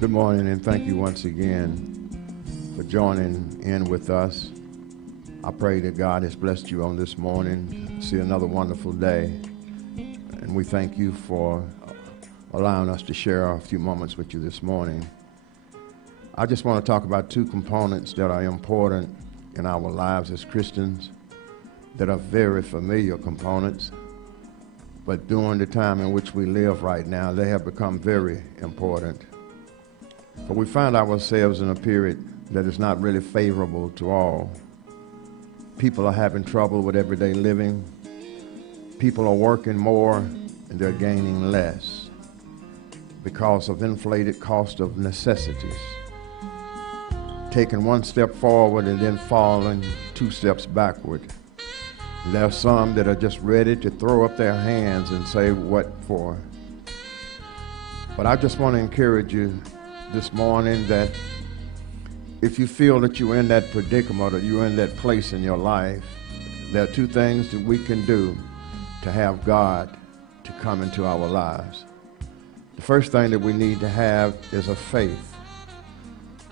Good morning, and thank you once again for joining in with us. I pray that God has blessed you on this morning. See another wonderful day, and we thank you for allowing us to share a few moments with you this morning. I just want to talk about two components that are important in our lives as Christians, that are very familiar components, but during the time in which we live right now, they have become very important. But we find ourselves in a period that is not really favorable to all. People are having trouble with everyday living. People are working more and they're gaining less because of inflated cost of necessities. Taking one step forward and then falling 2 steps backward. There are some that are just ready to throw up their hands and say, what for? But I just want to encourage you this morning that if you feel that you're in that predicament or you're in that place in your life, there are two things that we can do to have God to come into our lives. The first thing that we need to have is a faith.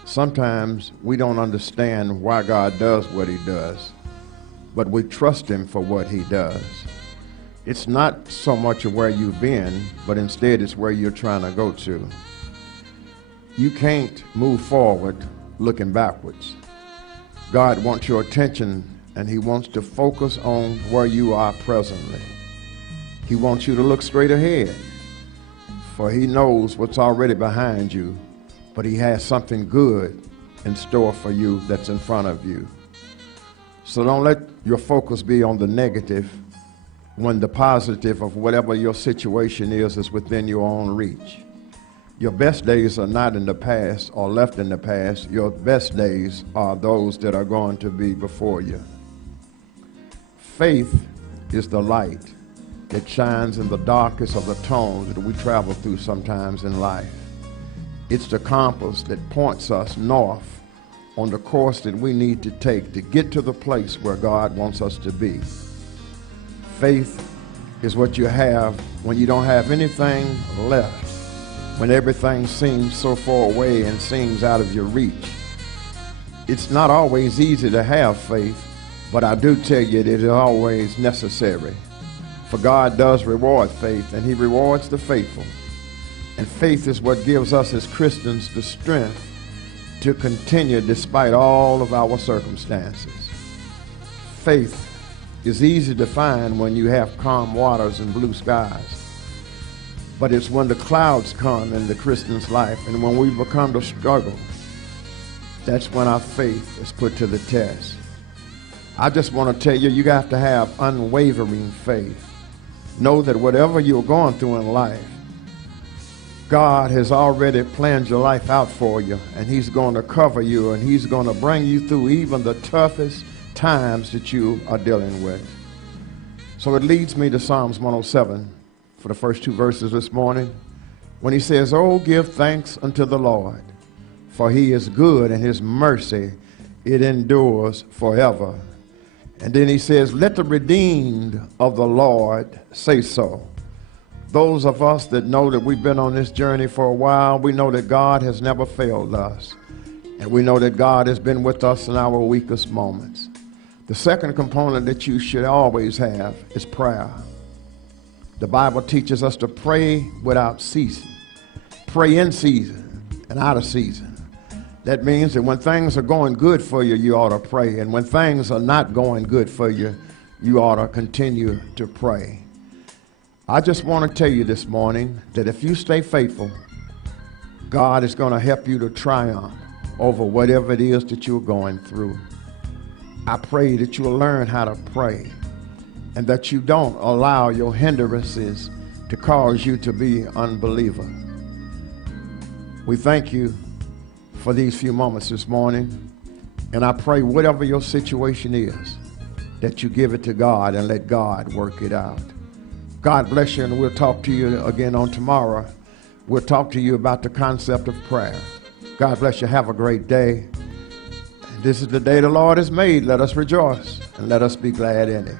Sometimes we don't understand why God does what he does, but we trust him for what he does. It's not so much of where you've been, but instead it's where you're trying to go to. You can't move forward looking backwards. God wants your attention, and he wants to focus on where you are presently. He wants you to look straight ahead, for he knows what's already behind you, but he has something good in store for you that's in front of you. So don't let your focus be on the negative when the positive of whatever your situation is within your own reach. Your best days are not in the past or left in the past. Your best days are those that are going to be before you. Faith is the light that shines in the darkest of the tunnels that we travel through sometimes in life. It's the compass that points us north on the course that we need to take to get to the place where God wants us to be. Faith is what you have when you don't have anything left, when everything seems so far away and seems out of your reach. It's not always easy to have faith, but I do tell you that it is always necessary. For God does reward faith, and he rewards the faithful. And faith is what gives us as Christians the strength to continue despite all of our circumstances. Faith is easy to find when you have calm waters and blue skies. But it's when the clouds come in the Christian's life and when we become to struggle, that's when our faith is put to the test. I just want to tell you, you have to have unwavering faith. Know that whatever you're going through in life, God has already planned your life out for you, and he's going to cover you, and he's going to bring you through even the toughest times that you are dealing with. So it leads me to Psalms 107 for the first 2 verses this morning, when he says, "Oh, give thanks unto the Lord, for he is good, and his mercy, it endures forever." And then he says, "Let the redeemed of the Lord say so." Those of us that know that we've been on this journey for a while, we know that God has never failed us. And we know that God has been with us in our weakest moments. The second component that you should always have is prayer. The Bible teaches us to pray without ceasing. Pray in season and out of season. That means that when things are going good for you, you ought to pray. And when things are not going good for you, you ought to continue to pray. I just want to tell you this morning that if you stay faithful, God is going to help you to triumph over whatever it is that you're going through. I pray that you'll learn how to pray and that you don't allow your hindrances to cause you to be an unbeliever. We thank you for these few moments this morning, and I pray whatever your situation is, that you give it to God and let God work it out. God bless you, and we'll talk to you again on tomorrow. We'll talk to you about the concept of prayer. God bless you. Have a great day. This is the day the Lord has made. Let us rejoice and let us be glad in it.